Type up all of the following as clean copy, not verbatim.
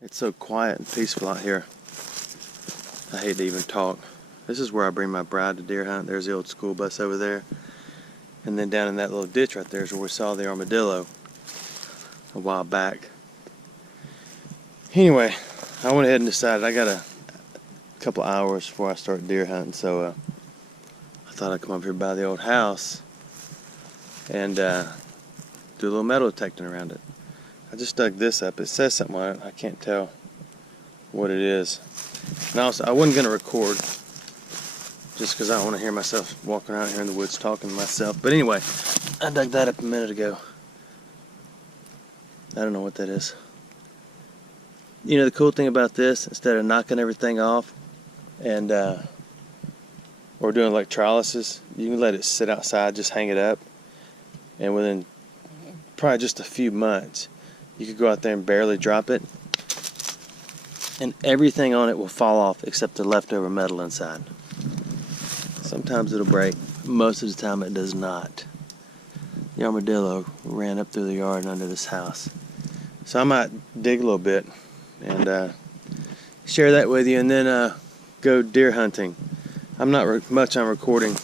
It's so quiet and peaceful out here. I hate to even talk. This is where I bring my bride to deer hunt. There's the old school bus over there. And then down in that little ditch right there is where we saw the armadillo a while back. Anyway, I went ahead and decided I got a couple hours before I start deer hunting, so I thought I'd come up here by the old house and do a little metal detecting around it. I just dug this up. It says something on it. I can't tell what it is. And also, I wasn't going to record just because I don't want to hear myself walking around here in the woods talking to myself. But anyway, I dug that up a minute ago. I don't know what that is. You know, the cool thing about this, instead of knocking everything off and or doing electrolysis, you can let it sit outside, just hang it up, and within probably just a few months, you could go out there and barely drop it, and everything on it will fall off except the leftover metal inside. Sometimes it'll break. Most of the time it does not. The armadillo ran up through the yard and under this house. So I might dig a little bit and share that with you, and then go deer hunting. I'm not much on recording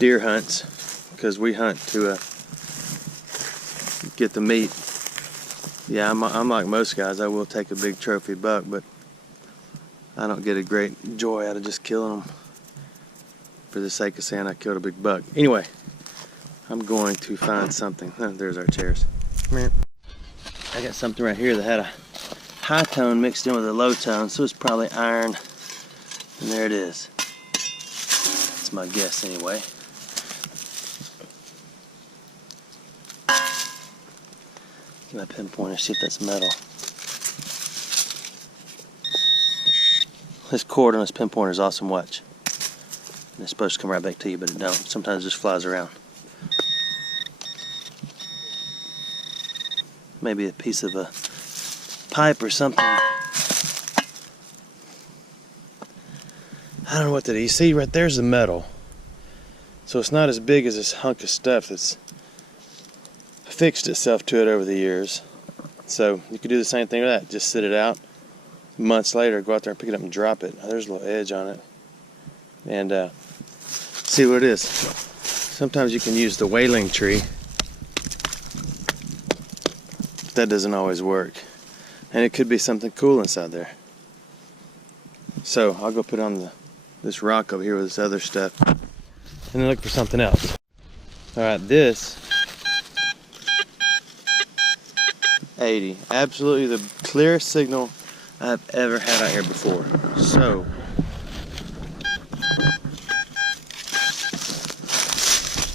deer hunts because we hunt to get the meat. Yeah, I'm like most guys. I will take a big trophy buck, but I don't get a great joy out of just killing them for the sake of saying I killed a big buck. Anyway, I'm going to find something. There's our chairs. I got something right here that had a high tone mixed in with a low tone, so it's probably iron. And there it is. That's my guess anyway. Get my pinpointer, see if that's metal. This cord on this pinpointer is awesome, watch. And it's supposed to come right back to you, but it don't. Sometimes it just flies around. Maybe a piece of a pipe or something. I don't know what that is. You see right there's the metal. So it's not as big as this hunk of stuff that's fixed itself to it over the years. So you could do the same thing with that. Just sit it out. Months later, go out there and pick it up and drop it. Oh, there's a little edge on it. And see what it is. Sometimes you can use the wailing tree. But that doesn't always work. And it could be something cool inside there. So I'll go put on this rock over here with this other stuff and then look for something else. Alright, this 80. Absolutely the clearest signal I've ever had out here before. So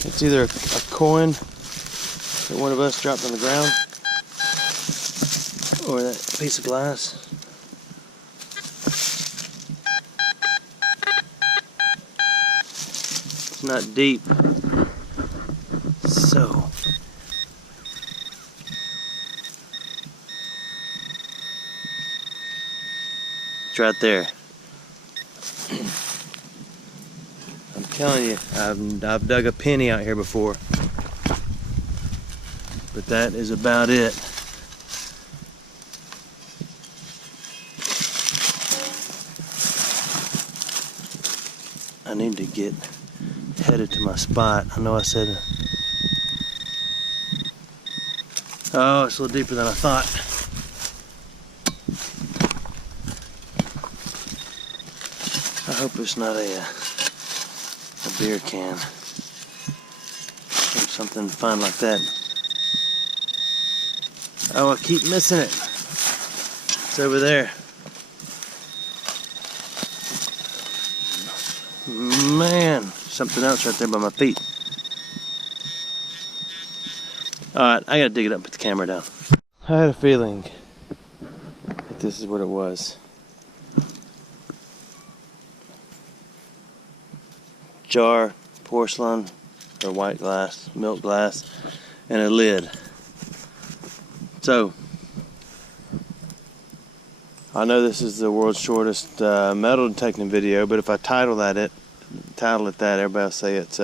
it's either a coin that one of us dropped on the ground or that piece of glass. It's not deep. So it's right there. I'm telling you, I've dug a penny out here before, but that is about it. I need to get headed to my spot. I know I said, oh, it's a little deeper than I thought. I hope it's not a beer can or something fun like that. Oh, I keep missing it. It's over there. Man, something else right there by my feet. Alright, I gotta dig it up and put the camera down. I had a feeling that this is what it was. Jar, porcelain, or white glass, milk glass, and a lid. So, I know this is the world's shortest metal detecting video, but if I title it that, everybody will say it's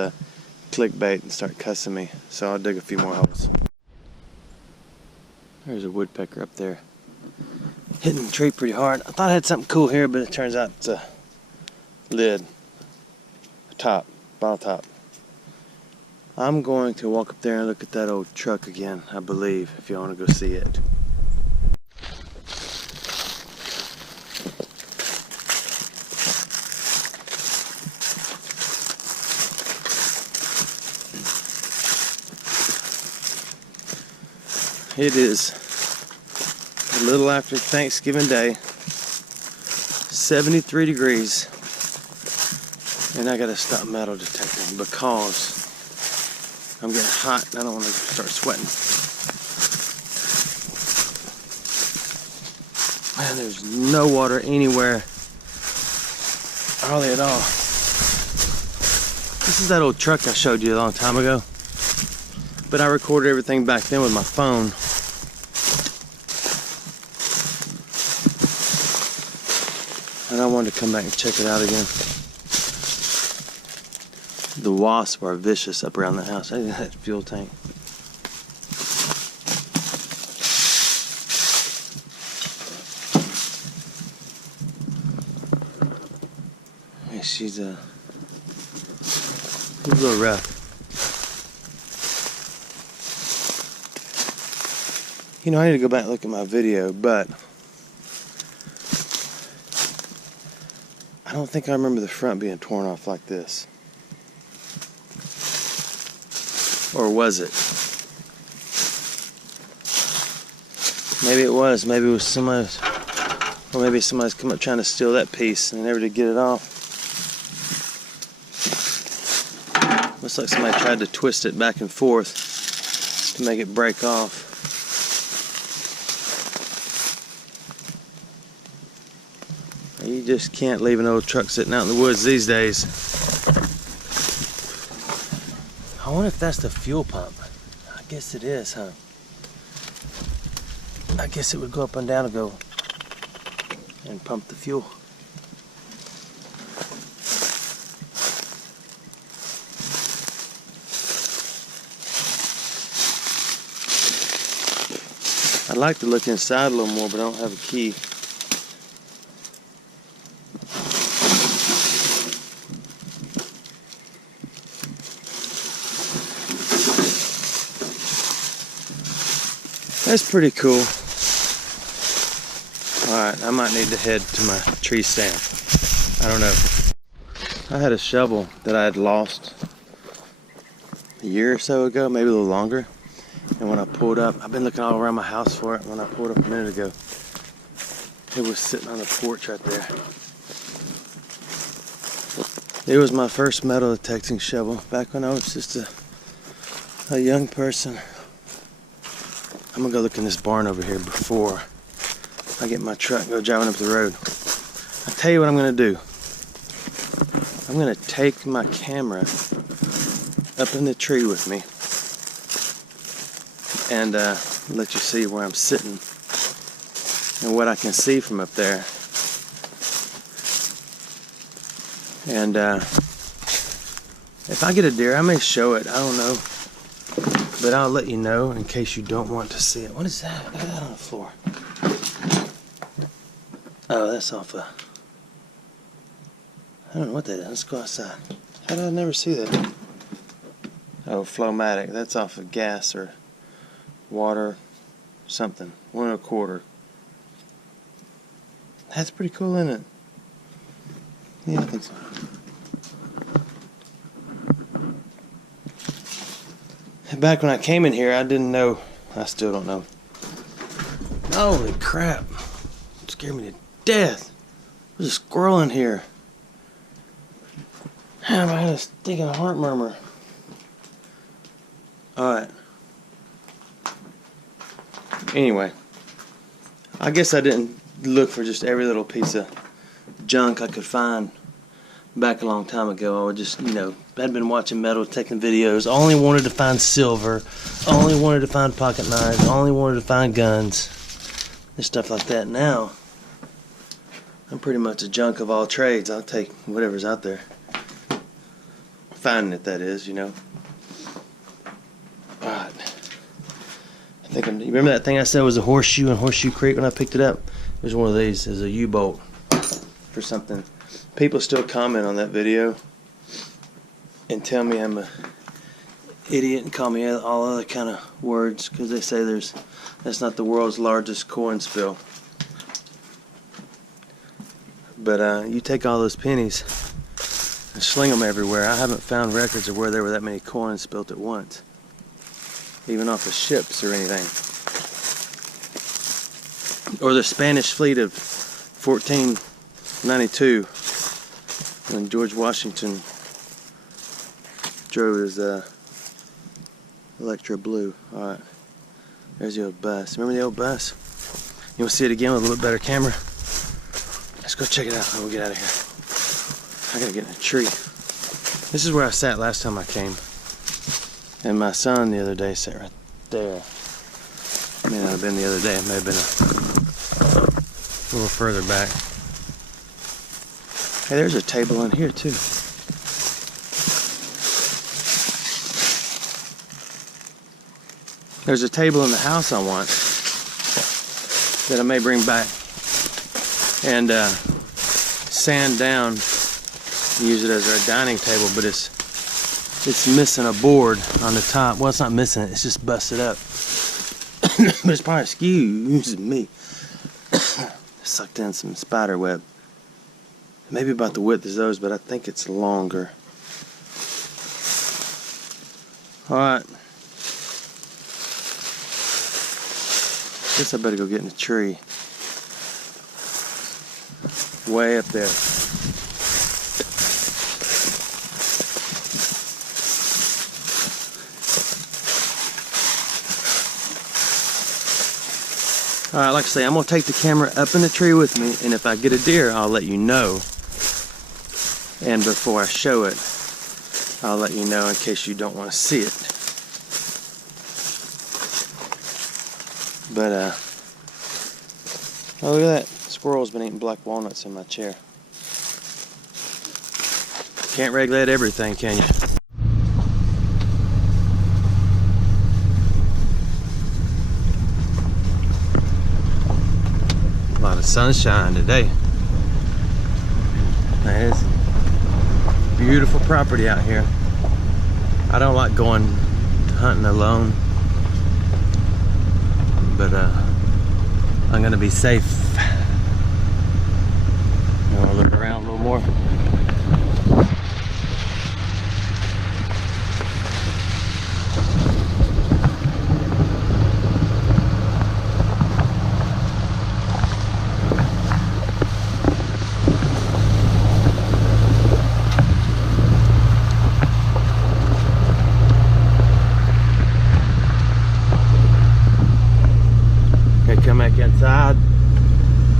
clickbait and start cussing me. So I'll dig a few more holes. There's a woodpecker up there. hitting the tree pretty hard. I thought I had something cool here, but it turns out it's a lid, a top, bottle top. I'm going to walk up there and look at that old truck again, I believe, if you want to go see it. It is a little after Thanksgiving Day, 73 degrees, and I gotta stop metal detecting because I'm getting hot and I don't want to start sweating. Man, there's no water anywhere, hardly at all. This is that old truck I showed you a long time ago, but I recorded everything back then with my phone. And I wanted to come back and check it out again. The wasps are vicious up around the house. I think that fuel tank. Yeah, she's a little rough. You know, I need to go back and look at my video, but I don't think I remember the front being torn off like this. Or was it? Maybe it was. Maybe it was somebody's, or maybe somebody's come up trying to steal that piece and they never did get it off. Looks like somebody tried to twist it back and forth to make it break off. You just can't leave an old truck sitting out in the woods these days. I wonder if that's the fuel pump. I guess it is, huh? I guess it would go up and down and go and pump the fuel. I'd like to look inside a little more, but I don't have a key. That's pretty cool. Alright, I might need to head to my tree stand. I don't know. I had a shovel that I had lost a year or so ago, maybe a little longer. And when I pulled up, I've been looking all around my house for it. When I pulled up a minute ago, it was sitting on the porch right there. It was my first metal detecting shovel back when I was just a young person. I'm gonna go look in this barn over here before I get my truck and go driving up the road. I'll tell you what I'm gonna do. I'm gonna take my camera up in the tree with me and let you see where I'm sitting and what I can see from up there. And if I get a deer, I may show it. I don't know. But I'll let you know in case you don't want to see it. What is that? Look at that on the floor. Oh, that's off a... I don't know what that is. Let's go outside. How did I never see that? Oh, Flowmatic. That's off of gas or water something. 1 1/4. That's pretty cool, isn't it? Yeah, I think so. Back when I came in here, I didn't know. I still don't know. Holy crap. It scared me to death. There's a squirrel in here. Damn, I had a stinking heart murmur. Alright. Anyway. I guess I didn't look for just every little piece of junk I could find back a long time ago. I would just, you know, I'd been watching metal detecting videos. Only wanted to find silver. Only wanted to find pocket knives. Only wanted to find guns. And stuff like that. Now, I'm pretty much a junk of all trades. I'll take whatever's out there. Finding it, that is, you know. Alright. You remember that thing I said was a horseshoe in Horseshoe Creek when I picked it up? There's one of these. It's a U-bolt for something. People still comment on that video and tell me I'm a idiot and call me all other kind of words because they say that's not the world's largest coin spill. But you take all those pennies and sling them everywhere. I haven't found records of where there were that many coins spilt at once, even off of ships or anything. Or the Spanish fleet of 1492 when George Washington drove his Electra Blue. Alright, there's the old bus. Remember the old bus? You want to see it again with a little better camera? Let's go check it out and we'll get out of here. I gotta get in a tree. This is where I sat last time I came. And my son the other day sat right there. It may not have been the other day, it may have been a little further back. Hey, there's a table in here too. There's a table in the house I want that I may bring back and sand down, use it as our dining table, but it's missing a board on the top. Well, it's not missing it, it's just busted up. But it's probably excuse me. Sucked in some spider web. Maybe about the width as those, but I think it's longer. Alright. Guess I better go get in the tree. Way up there. Alright, like I say, I'm going to take the camera up in the tree with me, and if I get a deer, I'll let you know. And before I show it, I'll let you know in case you don't want to see it. But, oh, look at that. Squirrel's been eating black walnuts in my chair. Can't regulate everything, can you? A lot of sunshine today. Man, it's beautiful property out here. I don't like going hunting alone, but I'm gonna be safe. You wanna look around a little more? Come back inside.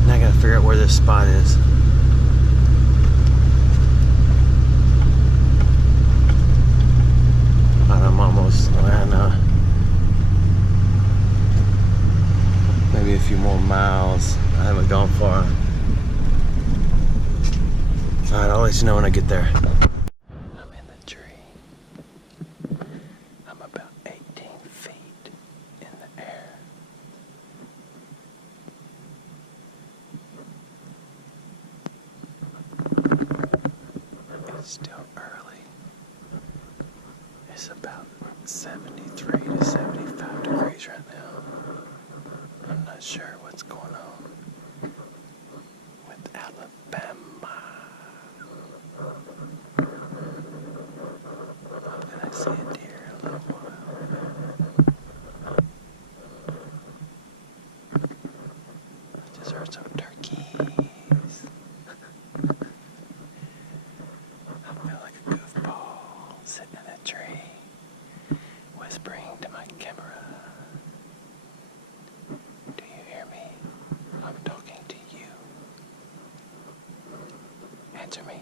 Now I gotta figure out where this spot is. I'm almost around maybe a few more miles. I haven't gone far. Alright, I'll let you know when I get there. I'm in the tree. I'm about 18 feet in the air. It's still early. It's about 73 to 75 degrees right now. I'm not sure what's going on with Alabama. I'm gonna see a deer in a little while. I just heard some turkeys. I feel like a goofball sitting in a tree, whispering to my camera. Do you hear me? I'm talking to you. Answer me.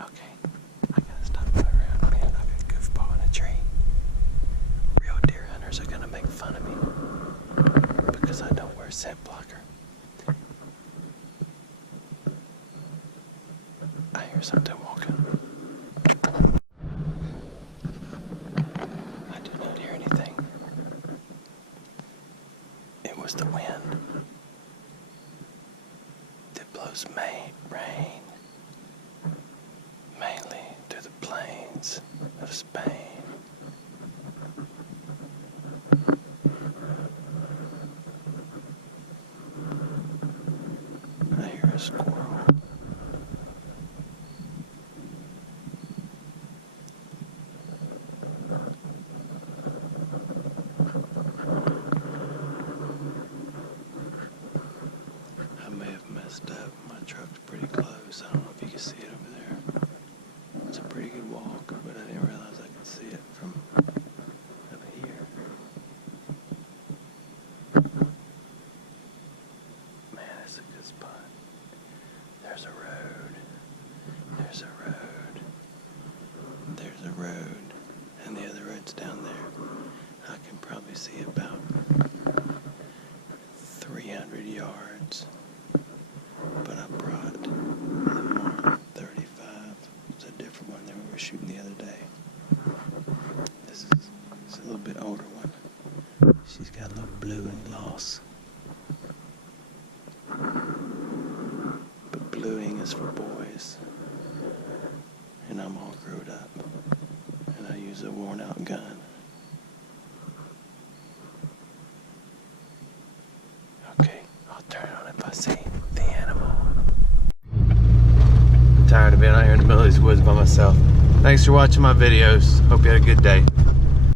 Okay, I gotta stop going around being like a goofball in a tree. Real deer hunters are gonna make fun of me because I don't wear scent blocker. I hear something walking. I do not hear anything. It was the wind that blows rain mainly through the plains of Spain. I hear a squirrel. I may have messed up. My truck's pretty close. I don't know if you can see it over there. It's a pretty good walk, but I didn't realize I could see it from over here. Man, it's a good spot. There's a road. There's a road. There's a road. And the other road's down there. I can probably see about 300 yards. But I brought the Mark 35. It's a different one than we were shooting the other day. This is a little bit older one. She's got a little blue and gloss. But bluing is for boys. And I'm all grown up. And I use a worn out gun. Okay, I'll turn it on if I see the animal. I'm tired of being out here in the middle of these woods by myself. Thanks for watching my videos. Hope you had a good day.